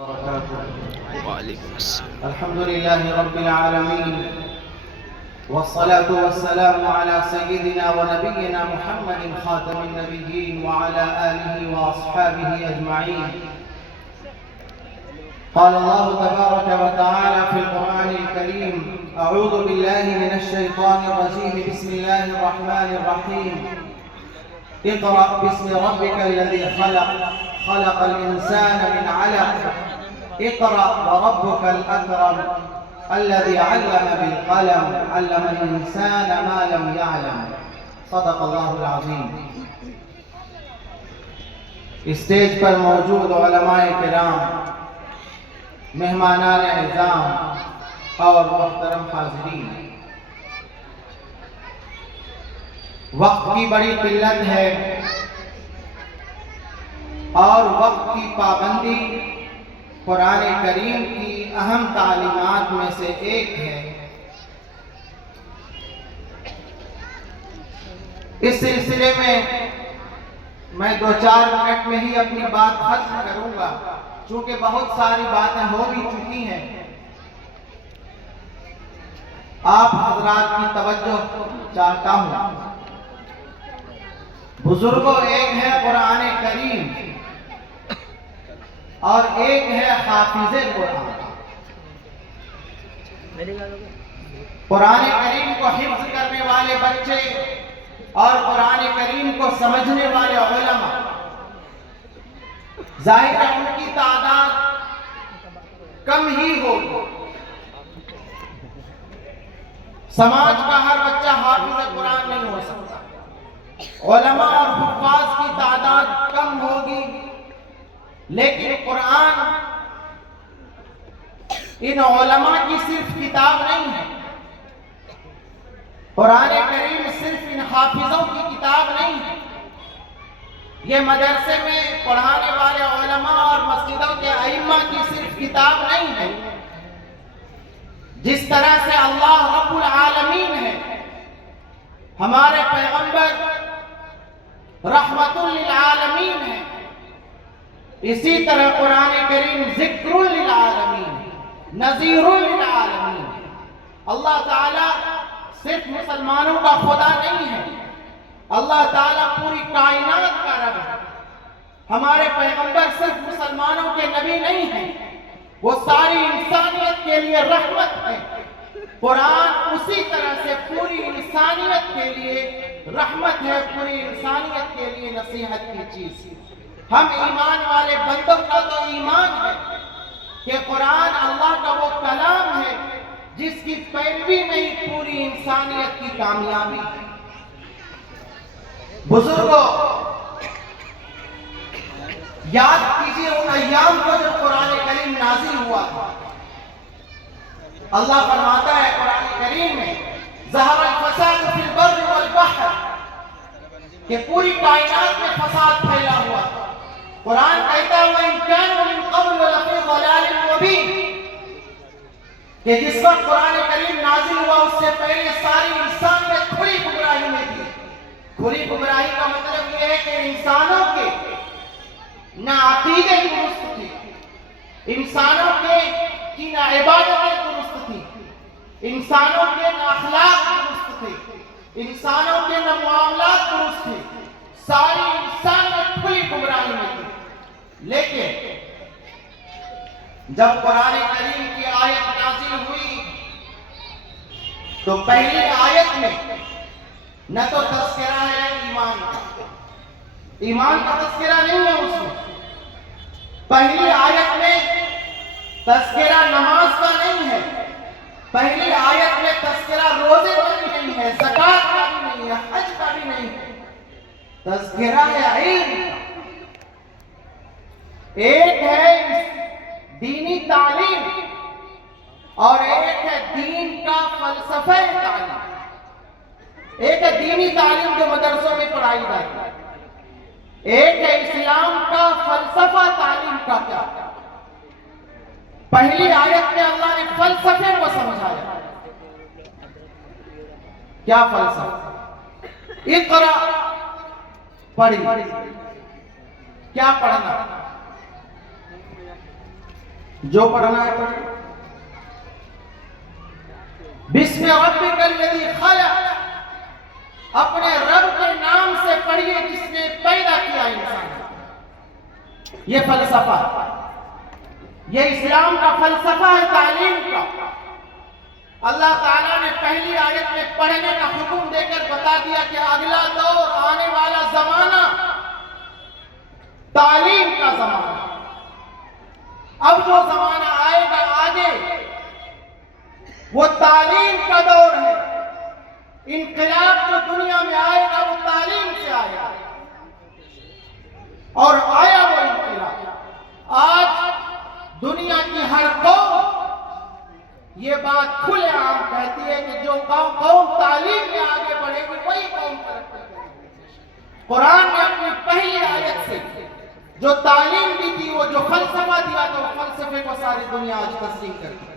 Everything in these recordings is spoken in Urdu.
وعليكم السلام. الحمد لله رب العالمين، والصلاة والسلام على سيدنا ونبينا محمد خاتم النبيين وعلى آله وأصحابه أجمعين. قال الله تبارك وتعالى في القرآن الكريم: أعوذ بالله من الشيطان الرجيم، بسم الله الرحمن الرحيم. اقرأ باسم ربك الذي خلق، خلق الإنسان من علق، اقرأ وربك الأكرم الذي علم بالقلم، علم الإنسان ما لم يعلم. صدق الله العظيم. اسٹیج پر موجود علماء کرام، مہمانان اعظام اور محترم حاضرین، وقت کی بڑی قلت ہے اور وقت کی پابندی قرآن کریم کی اہم تعلیمات میں سے ایک ہے۔ اس سلسلے میں 2-4 منٹ میں ہی اپنی بات ختم کروں گا، چونکہ بہت ساری باتیں ہو بھی چکی ہیں۔ آپ حضرات کی توجہ چاہتا ہوں۔ بزرگوں، ایک ہے قرآن کریم اور ایک ہے حافظ قرآن۔ قرآن کریم کو حفظ کرنے والے بچے اور قرآن کریم کو سمجھنے والے علماء، ظاہر ہے ان کی تعداد کم ہی ہوگی۔ سماج کا ہر بچہ حافظ قرآن نہیں ہو سکتا۔ علماء اور حفاظ کی تعداد کم ہوگی، لیکن قرآن ان علماء کی صرف کتاب نہیں ہے۔ قرآن کریم صرف ان حافظوں کی کتاب نہیں ہے۔ یہ مدرسے میں پڑھانے والے علماء اور مسجدوں کے ائمہ کی صرف کتاب نہیں ہے۔ جس طرح سے اللہ رب العالمین ہے، ہمارے پیغمبر رحمت للعالمین ہے، اسی طرح قرآن کریم ذکر للعالمین، نذیر للعالمین۔ اللہ تعالیٰ صرف مسلمانوں کا خدا نہیں ہے، اللہ تعالیٰ پوری کائنات کا رب ہے۔ ہمارے پیغمبر صرف مسلمانوں کے نبی نہیں ہیں، وہ ساری انسانیت کے لیے رحمت ہے۔ قرآن اسی طرح سے پوری انسانیت کے لیے رحمت ہے، پوری انسانیت کے لیے نصیحت کی چیز ہے۔ ہم ایمان والے بندوں کا تو ایمان ہے کہ قرآن اللہ کا وہ کلام ہے جس کی پیروی میں ہی پوری انسانیت کی کامیابی ہے۔ بزرگوں، یاد کیجئے ان ایام کو جب قرآن کریم نازل ہوا تھا۔ اللہ فرماتا ہے قرآن کریم میں: ظہر الفساد فی البر والبحر، کہ پوری کائنات میں فساد پھیلا ہوا تھا۔ قرآن کہتا ہے وَإِن كَانُوا مِن قَبْلُ لَفِي ضَلَالٍ مُبِينٍ، کہ جس وقت قرآن کریم نازل ہوا اس سے پہلے ساری انسانیت کھلی گمراہی میں تھی۔ کھلی گمراہی کا مطلب یہ ہے کہ انسانوں کے نہ عقیدے درست تھی، انسانوں کی نہ عبادتیں درست تھی، انسانوں کے نہ اخلاق درست تھے، انسانوں کے نہ معاملات درست تھے، ساری انسانیت کھلی گمراہی میں تھی۔ لیکن جب قرآن کریم کی آیت نازل ہوئی تو پہلی آیت میں نہ تو تذکرہ ہے ایمان کا، ایمان کا تذکرہ نہیں ہے اس میں۔ پہلی آیت میں تذکرہ نماز کا نہیں ہے، پہلی آیت میں تذکرہ روزے کا بھی نہیں ہے، زکوٰۃ کا بھی نہیں ہے، حج کا بھی نہیں ہے، تذکرہ ہے علم کا۔ ایک ہے دینی تعلیم اور ایک ہے دین کا فلسفہ تعلیم۔ ایک ہے دینی تعلیم جو مدرسوں میں پڑھائی جاتی ہے، ایک ہے اسلام کا فلسفہ تعلیم کا۔ کیا پہلی آیت میں اللہ نے فلسفے کو سمجھایا۔ کیا فلسفہ؟ اقرا پڑھی، کیا پڑھنا؟ جو پڑھنا ہے پڑھیں. بسم ربک الذی خلق، اپنے رب کے نام سے پڑھیے جس نے پیدا کیا انسان. یہ فلسفہ، یہ اسلام کا فلسفہ ہے تعلیم کا. اللہ تعالیٰ نے پہلی آیت میں پڑھنے کا حکم دے کر بتا دیا کہ اگلا دور، آنے والا زمانہ تعلیم کا زمانہ. اب جو زمانہ آئے گا آگے وہ تعلیم کا دور ہے. انقلاب جو دنیا میں آئے گا وہ تعلیم سے آئے گا، اور آیا وہ انقلاب. آج دنیا کی ہر قوم یہ بات کھلے عام کہتی ہے کہ جو قوم تعلیم میں آگے بڑھے گی وہی قوم ترقی کرے گی. قرآن نے اپنی پہلی آیت سے جو تعلیم دی تھی، وہ جو فلسفہ دیا تھا، وہ فلسفے کو ساری دنیا آج تسلیم کرتی ہے.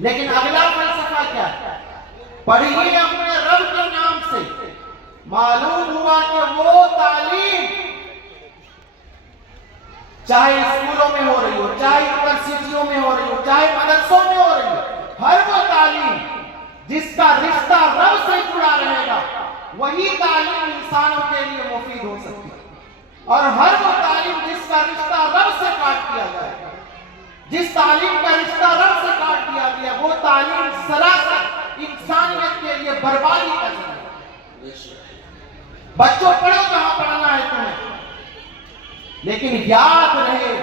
لیکن اگلا فلسفہ کیا ہے؟ پڑھیے اپنے رب کے نام سے. معلوم ہوا کہ وہ تعلیم چاہے اسکولوں میں ہو رہی ہو، چاہے یونیورسٹیوں میں ہو رہی ہو، چاہے مدرسوں میں ہو رہی ہو، ہر وہ تعلیم جس کا رشتہ رب سے جڑا رہے گا وہی تعلیم انسانوں کے لیے مفید ہو سکتی ہے. اور ہر وہ تعلیم جس کا رشتہ رب سے کاٹ دیا جائے گا، جس تعلیم کا رشتہ رب سے کاٹ دیا گیا، وہ تعلیم سراسر انسانیت کے لیے بربادی کا ذریعہ ہے. بچوں پڑھو کہاں پڑھنا ہے تمہیں، لیکن یاد رہے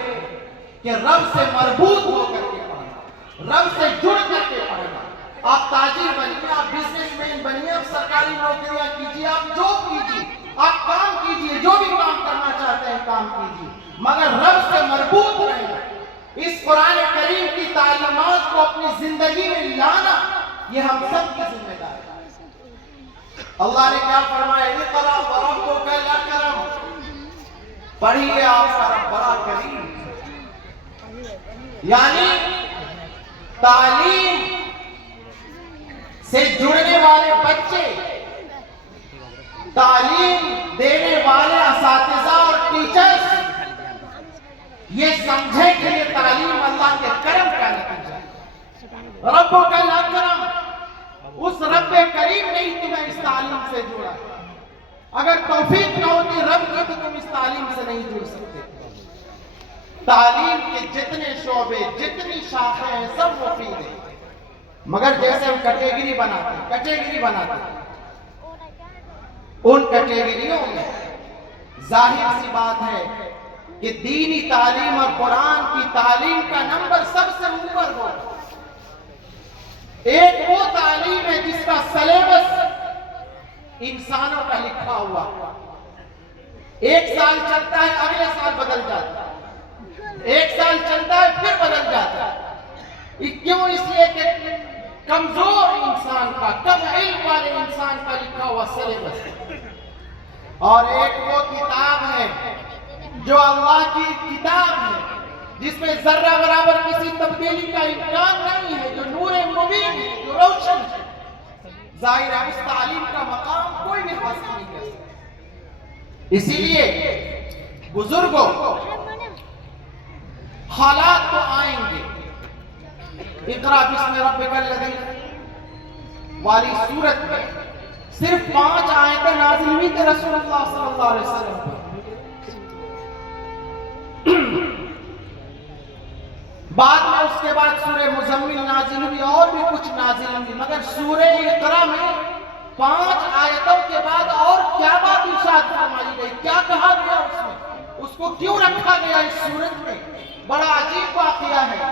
کہ رب سے مربوط ہو کر کے پڑھنا، رب سے جڑ کر کے پڑھنا. آپ تاجر بنیے، آپ بزنس مین بنیے، آپ سرکاری نوکریاں کیجیے، آپ جاب کیجیے، آپ کام کیجیے، جو بھی کام کرنا چاہتے ہیں کام کیجیے، مگر رب سے مربوط رہنا. اس قرآن کریم کی تعلیمات کو اپنی زندگی میں لانا یہ ہم سب کی ذمہ داری ہے. اللہ نے کیا فرمایا؟ اقرأ وربک الاکرم، پڑھیے آپ کا رب بڑا کریم. یعنی تعلیم سے جڑنے والے بچے، تعلیم دینے والے اساتذہ اور ٹیچرز یہ سمجھے کہ یہ تعلیم اللہ کے کرم کا نتیجہ ہے. ربک الاکرم، اس رب کریم نے ہی تمہیں اس تعلیم سے جوڑا. اگر توفیق نہ ہوتی رب کی تو تم اس تعلیم سے نہیں جڑ سکتے. تعلیم کے جتنے شعبے، جتنی شاخیں ہیں سب مفید ہیں، مگر جیسے ہم کیٹیگری بناتے ہیں ان کیٹیگریوں میں ظاہر سی بات ہے کہ دینی تعلیم اور قرآن کی تعلیم کا نمبر سب سے اوپر ہو. ایک وہ تعلیم ہے جس کا سلیبس انسانوں کا لکھا ہوا، ایک سال چلتا ہے اگلے سال بدل جاتا ہے، ایک سال چلتا ہے پھر بدل جاتا ہے. کیوں؟ اس لیے کہ کمزور انسان کا، کم علم والے انسان کا لکھا ہوا سلیبس. اور ایک وہ کتاب ہے جو اللہ کی کتاب ہے جس میں ذرہ برابر کسی تبدیلی کا امکان نہیں ہے، جو نور مبین ہے، جو روشن ہے. ظاہر ہے اس تعلیم کا مقام کوئی بھی حاصل نہیں کر سکتا. اسی لیے بزرگوں حالات تو آئیں گے. اقرا بسم ربک الذی والی سورت میں صرف 5 آیتیں نازل ہوئی تھے رسول اللہ صلی اللہ علیہ وسلم پر. بعد میں اس کے بعد سورہ مزمل نازل ہوئی اور بھی کچھ نازل ہوئی، مگر سورہ اقرا میں 5 آیتوں کے بعد اور کیا بات ارشاد فرمائی گئی، کیا کہا گیا اس میں، اس کو کیوں رکھا گیا اس سورت میں؟ بڑا عجیب واقعہ ہے.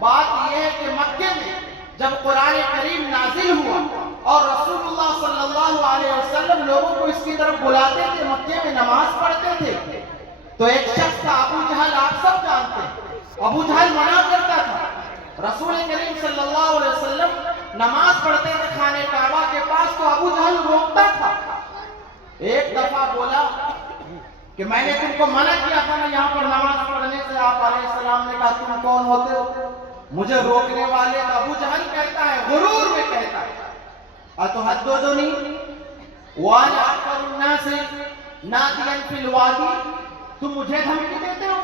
بات یہ ہے کہ مکے میں جب قرآن کریم نازل ہوا اور رسول اللہ صلی اللہ علیہ وسلم لوگوں کو اس کی طرف بلاتے تھے، مکے میں نماز پڑھتے تھے، تو ایک شخص تھا ابو جہل، آپ سب جانتے ہیں. ابو جہل منع کرتا تھا. رسول کریم صلی اللہ علیہ وسلم نماز پڑھتے تھے خانے کعبہ کے پاس، تو ابو جہل روکتا تھا. ایک دفعہ بولا کہ میں نے تم کو منع کیا تھا نا یہاں پر نماز پڑھنے سے. آپ علیہ السلام نے کہا تم کون ہوتے ہو مجھے روکنے والے؟ تو ابو جہل کہتا ہے، غرور میں کہتا ہے، اتحدثنی وانا اکبر الناس نادیا فی الوادی، تم مجھے دھمکی دیتے ہو؟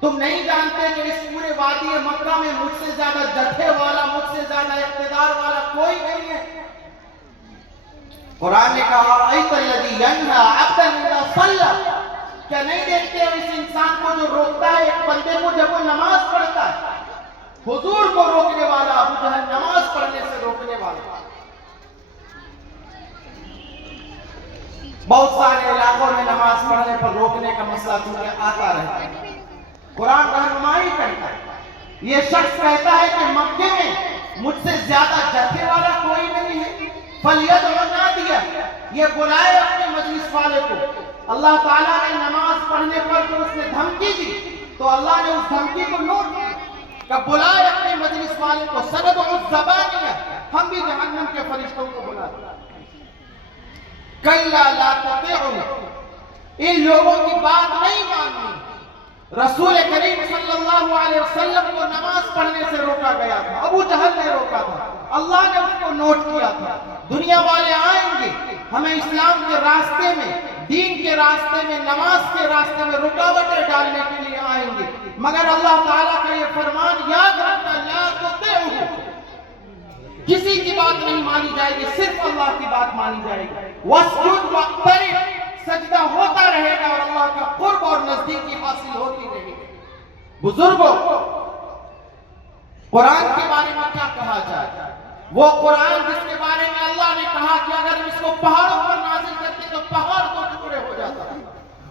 تم نہیں جانتے کہ اس پورے وادی وادی مکہ میں مجھ سے زیادہ جتھے والا، مجھ سے زیادہ اقتدار والا کوئی نہیں ہے۔ قرآن نے کہا اَرَأَيْتَ الَّذِي يَنْهَىٰ عَبْدًا إِذَا صَلَّىٰ، کیا نہیں دیکھتے ہو اس انسان کو جو روکتا ہے ایک بندے کو جب وہ نماز پڑھتا ہے؟ حضور کو روکنے والا ابو جہل، نماز پڑھنے سے روکنے والا۔ بہت سارے علاقوں میں نماز پڑھنے پر روکنے کا مسئلہ چونکہ آتا رہتا ہے، قرآن رہنمائی کرتا ہے۔ یہ شخص کہتا ہے کہ مکے میں مجھ سے زیادہ جتھے والا کوئی نہیں ہے، فَلْيَدْعُ نَادِيَهُ، یہ بلائے اپنے مجلس والے کو۔ اللہ تعالیٰ نے نماز پڑھنے پر جو اس نے دھمکی دی تو اللہ نے اس دھمکی کو نوٹ کیا کہ بلائے اپنے مجلس والے کو۔ سَنَدْعُ الزَّبَانِيَّ، ہم بھی جہنم کے فرشتوں کو بلاتے ہیں۔ کَلَّا لَا تُطِعْهُ، ان لوگوں کی بات نہیں ماننی۔ رسول کریم صلی اللہ علیہ وسلم کو نماز پڑھنے سے روکا گیا تھا، ابو جہل نے روکا تھا، اللہ نے اس کو نوٹ کیا تھا۔ دنیا والے آئیں گے ہمیں اسلام کے راستے میں، دین کے راستے میں، نماز کے راستے میں رکاوٹیں ڈالنے کے لیے آئیں گے، مگر اللہ تعالیٰ کا یہ فرمان یاد رکھنا، لا تطیعوا، کسی کی بات نہیں مانی جائے گی، صرف اللہ کی بات مانی جائے گی۔ واسجد واقترب، سجدہ ہوتا رہے گا اور اللہ کا قرب اور نزدیکی حاصل ہوتی رہے گی۔ بزرگوں، قرآن کے بارے میں کیا کہا جائے؟ وہ قرآن جس کے بارے میں اللہ نے کہا کہ اگر ہم اس کو پہاڑوں پر نازل کرتے تو پہاڑ دو ٹکڑے ہو جاتا ہے۔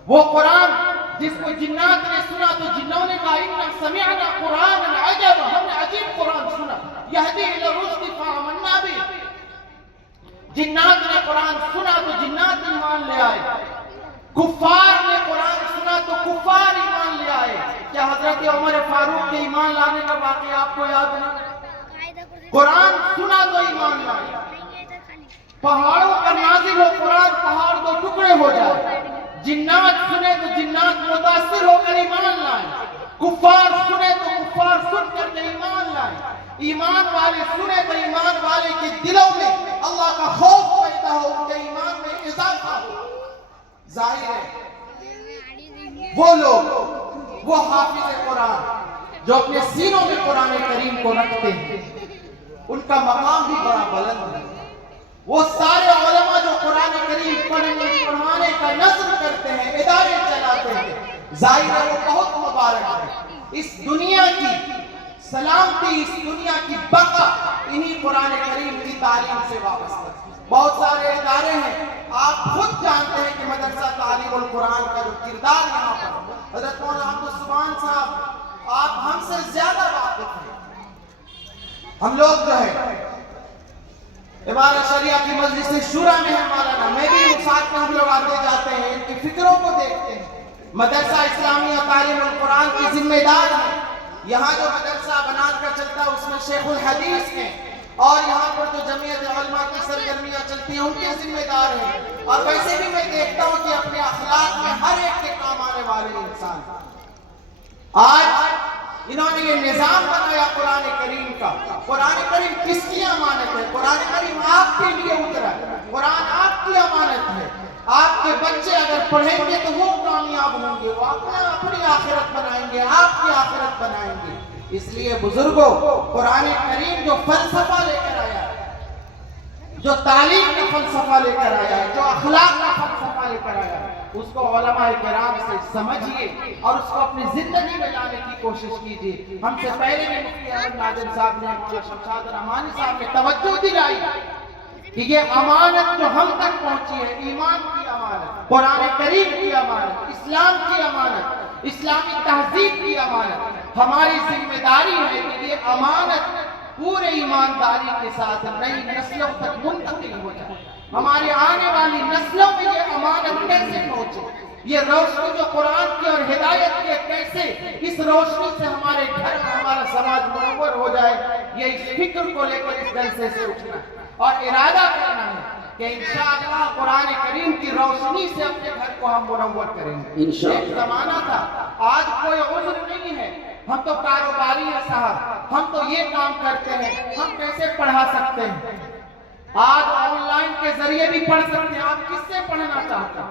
وہ قرآن جس کو جنات نے سنا تو جنوں نے کہا اِنَّا سَمِعْنَا قُرْآنًا عَجَبًا، ہم نے عجیب قرآن سنا، یہدی الی الرشد فآمنا بہ۔ جنات نے قرآن سنا تو جنات ایمان لے آئے، کفار نے قرآن سنا تو کفار ایمان لے آئے۔ کیا حضرت عمر فاروق کے ایمان لانے کا واقعہ آپ کو یاد نہیں؟ قرآن سنا تو ایمان لائے، پہاڑوں پر نازل ہو قرآن، پہاڑ دو ٹکڑے ہو جائے۔ جنات سنے تو جنات متاثر ہو کر ایمان لائے، کفار سنے تو کفار سن کر کے ایمان لائے۔ ایمان والے سنے تو ایمان والے کے دلوں میں اللہ کا خوف پیدا ہو، ان کے ایمان میں اضافہ ہو۔ ظاہر ہے وہ لوگ، وہ حافظ قرآن جو اپنے سینوں میں قرآن کریم کو رکھتے ہیں، ان کا مقام بھی بڑا بلند ہے۔ وہ سارے علماء جو قرآن کریم پڑھانے کا نظر کرتے ہیں، ادارے چلاتے ہیں، ظاہر ہے وہ بہت مبارک ہے۔ اس دنیا کی سلامتی، اس دنیا کی بقا انہی قرآن کریم کی تعلیم سے وابستہ ہے۔ بہت سارے ادارے ہیں، آپ خود جانتے ہیں کہ مدرسہ تعلیم القرآن کا جو کردار یہاں پر، حضرت مولانا عبدالسبحان صاحب آپ ہم سے زیادہ واقف ہیں۔ ہم لوگ جو ہے عبارت شریعہ کی مجلس شورا میں ہے مولانا، میں بھی ساتھ میں ہم لوگ آتے جاتے ہیں، ان کی فکروں کو دیکھتے ہیں۔ مدرسہ اسلامیہ تعلیم القرآن کی ذمہ دار ہے۔ یہاں جو مدرسہ بنا کر چلتا ہے اس میں شیخ الحدیث ہیں، اور یہاں پر جو جمعیت علماء کی سرگرمیاں چلتی ہیں ان کے ذمہ دار ہیں۔ اور ویسے بھی میں دیکھتا ہوں کہ اپنے اخلاق میں ہر ایک کے کام آنے والے انسان۔ آج انہوں نے یہ نظام بنایا قرآن کریم کا۔ قرآن کریم کس کی امانت ہے؟ قرآن کریم آپ کے لیے اترا ہے، قرآن آپ کی امانت ہے۔ آپ کے بچے اگر پڑھیں گے تو وہ کامیاب ہوں گے، وہ اپنی آخرت بنائیں گے، آپ کی آخرت بنائیں گے۔ اس لیے بزرگوں، قرآن کریم جو فلسفہ لے کر آیا ہے، جو تعلیم کا فلسفہ لے کر آیا ہے، جو اخلاق کا فلسفہ لے کر آیا ہے، اس کو علماء کرام سے سمجھیے اور اس کو اپنی زندگی میں لانے کی کوشش کیجیے۔ ہم سے پہلے بھی مفتی احمد نادر صاحب نے، مولانا شمشاد الرحمانی صاحب نے توجہ دلائی کہ یہ امانت جو ہم تک پہنچی ہے، ایمان کی امانت، قرآن کریم کی امانت، اسلام کی امانت، اسلامی تہذیب کی امانت، ہماری ذمہ داری ہے کہ یہ امانت پورے ایمانداری کے ساتھ نئی نسلوں تک منتقل ہو جائے۔ ہماری آنے والی نسلوں میں یہ امانت کیسے پہنچے، یہ روشنی جو قرآن کی اور ہدایت کی کیسے اس روشنی سے ہمارے گھر میں ہمارا سماج منور ہو جائے، یہ اس فکر کو لے کر اس جلسے سے اٹھنا ہے اور ارادہ کرنا ہے کہ انشاءاللہ قرآن کریم کی روشنی سے اپنے گھر کو ہم منور کریں گے۔ ایک زمانہ تھا، آج کوئی عذر نہیں ہے، ہم تو کاروباری ہیں صاحب، ہم تو یہ کام کرتے ہیں، ہم کیسے پڑھا سکتے ہیں؟ آج آن لائن کے ذریعے بھی پڑھ سکتے ہیں۔ آپ کس سے پڑھنا چاہتے ہیں؟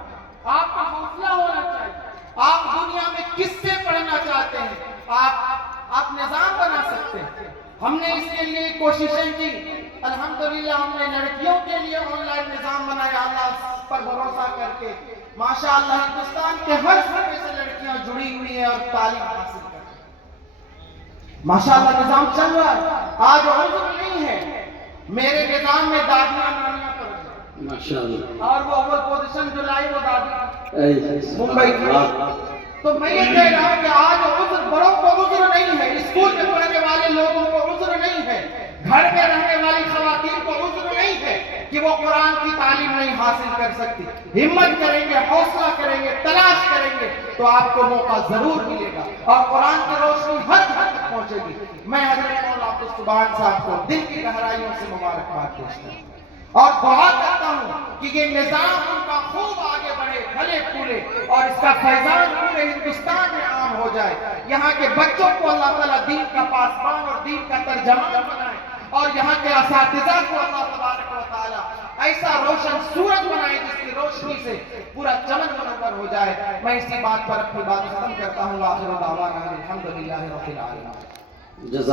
آپ کا حوصلہ ہونا چاہیے۔ آپ دنیا میں کس سے پڑھنا چاہتے ہیں؟ آپ نظام ہم نے اس کے لیے کوششیں کی. الحمدللہ ہم نے لڑکیوں کے لیے آن لائن نظام بنایا اللہ پر بھروسہ کر کے. ماشاءاللہ ہندوستان کے ہر صوبے سے لڑکیاں جڑی ہوئی ہیں اور تعلیم حاصل کر رہی ہیں. ماشاءاللہ نظام چل رہا ہے. آج عذر نہیں ہے. میرے نظام میں دادیاں نانیاں پڑھ رہی ہیں ماشاءاللہ, اور وہ اول پوزیشن جو لائی وہ دادی ممبئی کی. تو میں یہ کہہ رہا ہوں کہ آج عذر بڑوں کو عذر نہیں ہے, اسکول میں پڑھنے والے لوگوں کو عذر نہیں ہے, گھر میں رہنے والی خواتین کو عذر نہیں ہے کہ وہ قرآن کی تعلیم نہیں حاصل کر سکتی. ہمت کریں گے, حوصلہ کریں گے, تلاش کریں گے تو آپ کو موقع ضرور ملے گا اور قرآن کی روشنی ہر گھر تک پہنچے گی. میں حضرت مولانا عبدالسبحان صاحب کو دل کی گہرائیوں سے مبارکباد دیتا ہوں اور دعا کرتا ہوں کہ یہ نظام ان کا خوب آگے بڑھے, پھلے پھولے اور اس کا فیضان پورے ہندوستان میں عام ہو جائے. یہاں کے بچوں کو اللہ تعالیٰ دین کا پاسبان اور دین کا ترجمان بنائے اور یہاں کے اساتذہ کو اللہ تبارک و تعالیٰ ایسا روشن سورج بنائے جس کی روشنی سے پورا چمن منور ہو جائے. میں اسی بات پر اپنی بات ختم کرتا ہوں. آخر دعوانا الحمدللہ رب العالمین.